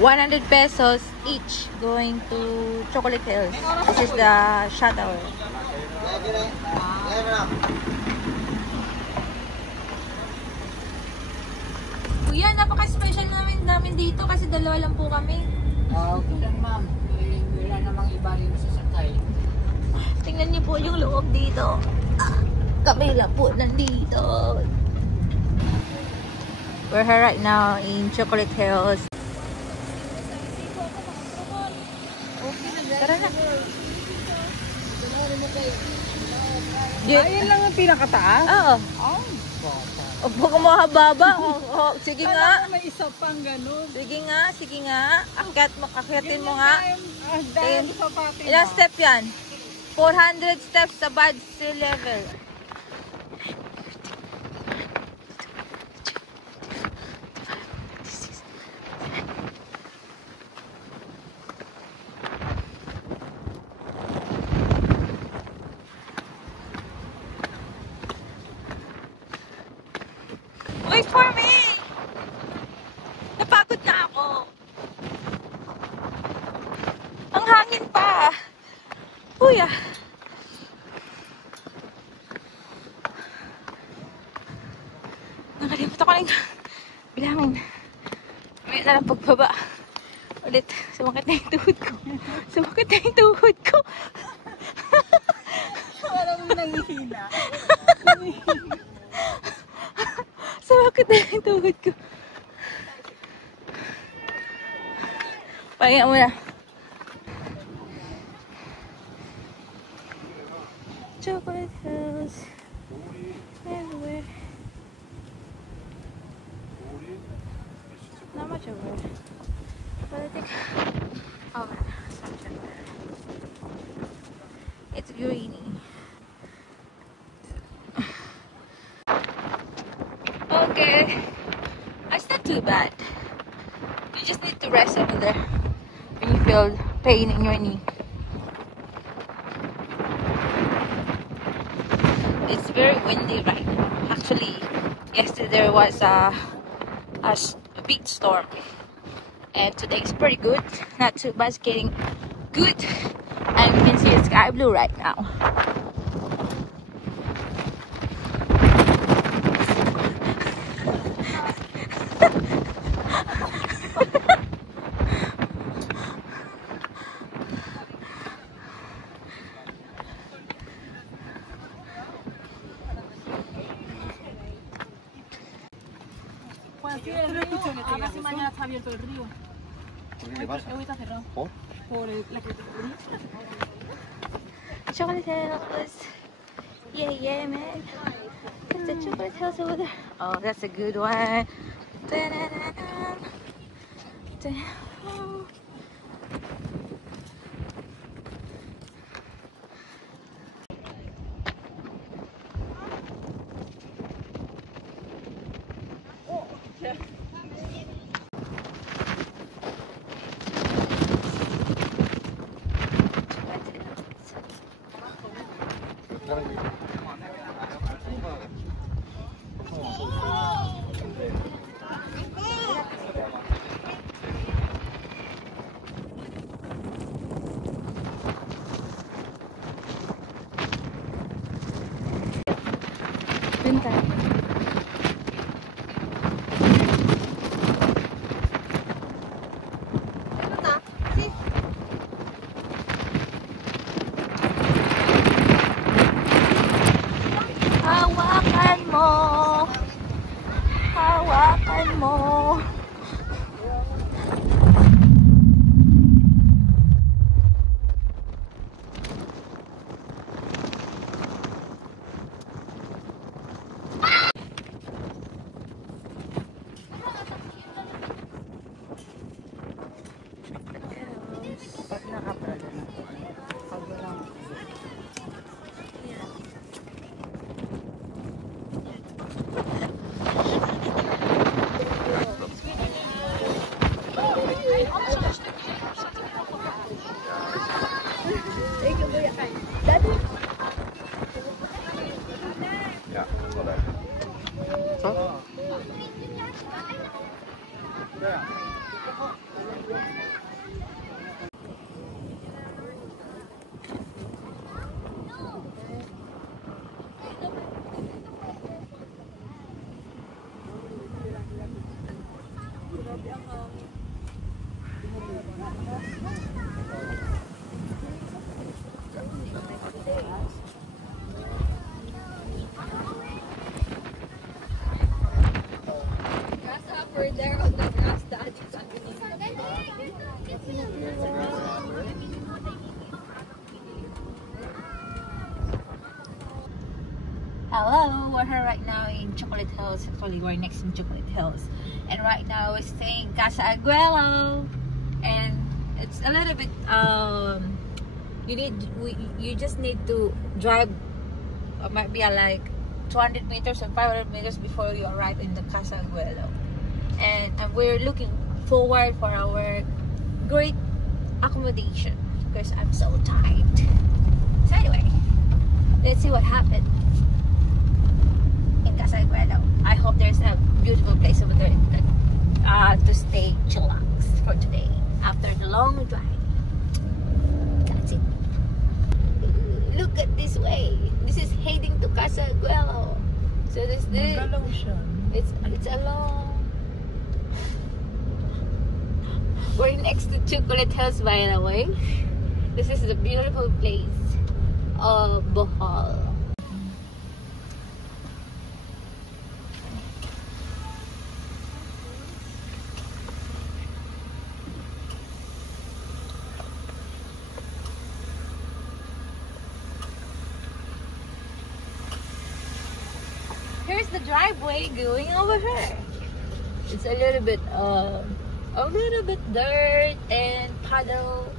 100 pesos each going to Chocolate Hills. This is the shuttle. Kuya, napaka-special namin dito kasi dalawa lang po kami. Okay lang ma'am. Wala namang iba rin sasakay. Tingnan niyo po yung loob dito. Kami lang po nandito. We're here right now in Chocolate Hills. Tara na. Ayun lang ang pinakataas? Oo. Huwag mo hababa. Sige nga. May isa pang ganun. Sige nga. Akyatin mo nga. Dahil sa pati Ilang step yan? 400 steps above sea level. Wait for me! Napagod na ako. Ang hangin pa. Kuya. Nakalimutan ko lang bilangin. May na lang pagbaba. Ulit. Sumakit na yung tuhod ko. Sumakit na yung tuhod ko. Parang nangihina. Sumakit na yung tuhod ko. Pahinga muna. Chocolate Hills. Everywhere. Not much over. But I think sunshine there. It's greeny. Okay. It's not too bad. You just need to rest over there when you feel pain in your knee. It's very windy right now. Actually, yesterday there was a big storm, and today is pretty good. Not too bad. It's getting good, and you can see the sky blue right now. A ver si mañana está abierto el río. ¿Qué pasa? Hoy está cerrado. ¿Por? Por la que Chocolate Hills. Yeah, man. It's the Chocolate Hills over there. Oh, that's a good one. Da-da-da-da. Da-da. Bentar. Hawakan mo. Hawakan mo. Hello, we're here right now in Chocolate Hills. Actually, we're next in Chocolate Hills. And right now we're staying Casa Aguelo. And it's a little bit, you just need to drive, might be like 200 meters or 500 meters before you arrive in the Casa Aguelo. And we're looking forward for our great accommodation because I'm so tired. So anyway, let's see what happened in Casa Aguelo. I hope there's a beautiful place over there to stay, chillax for today after the long drive. That's it. Look at this way. This is heading to Casa Aguelo. So this it's a long. We're next to Chocolate Hills, by the way. This is the beautiful place of Bohol. Here's the driveway going over here. It's a little bit dirt and puddle,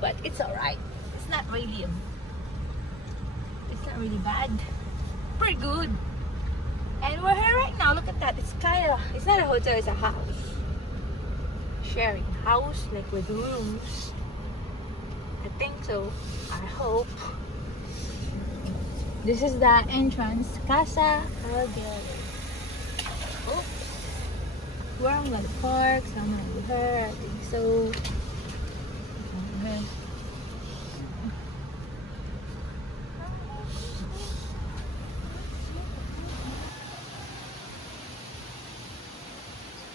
but it's alright. It's not really bad. Pretty good. And we're here right now. Look at that. It's not a hotel, it's a house. Sharing house, like with rooms. I think so. I hope. This is the entrance, Casa Aguelo. Oh, where I'm gonna park? Somewhere over here, I think so. Okay.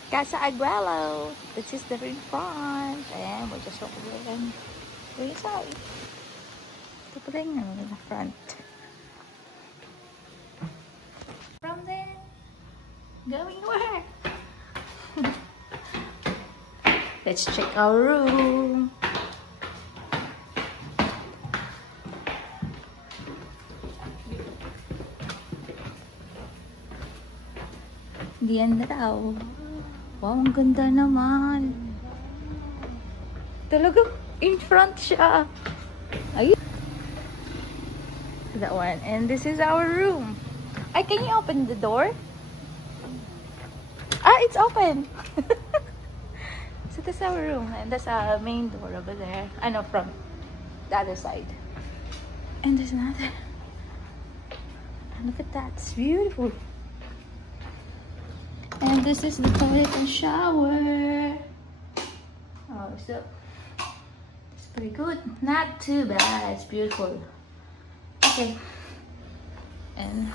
Casa Aguelo. This is the in front, and we're just over there and going inside. Putting in the front. From there, going where? Let's check our room. Diyan na daw. Wow, ang ganda naman. Talaga, in front siya. Ayun. That one. And this is our room. Ay, can you open the door? Ah, it's open. So that's our room. And that's our main door over there. I know, from the other side. And there's another. And look at that. It's beautiful. And this is the toilet and shower. Oh, so it's pretty good. Not too bad. It's beautiful. Okay. And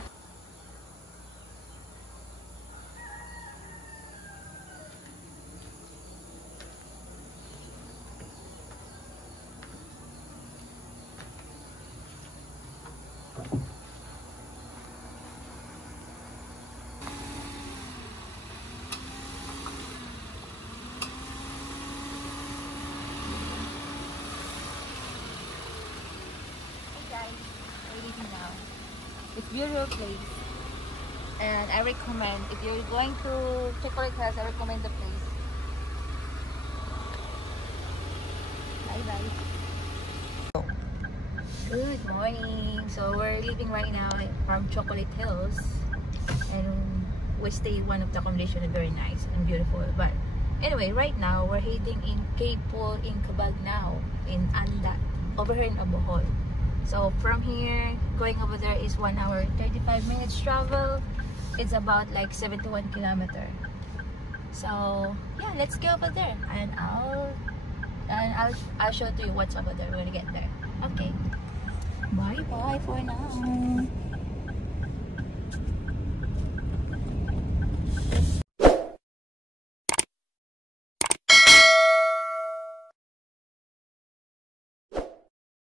it's a beautiful place, and I recommend, if you're going to Chocolate Hills, I recommend the place. Bye bye. Good morning. So we're leaving right now from Chocolate Hills, and we stay one of the accommodation, very nice and beautiful. But anyway, right now we're heading in Cape Paul in Cabagnaw in Andat, over here in Bohol. So from here, going over there is 1 hour 35 minutes travel. It's about like 71 kilometers. So yeah, let's go over there, and I'll show to you what's over there when we get there. Okay. Bye bye for now.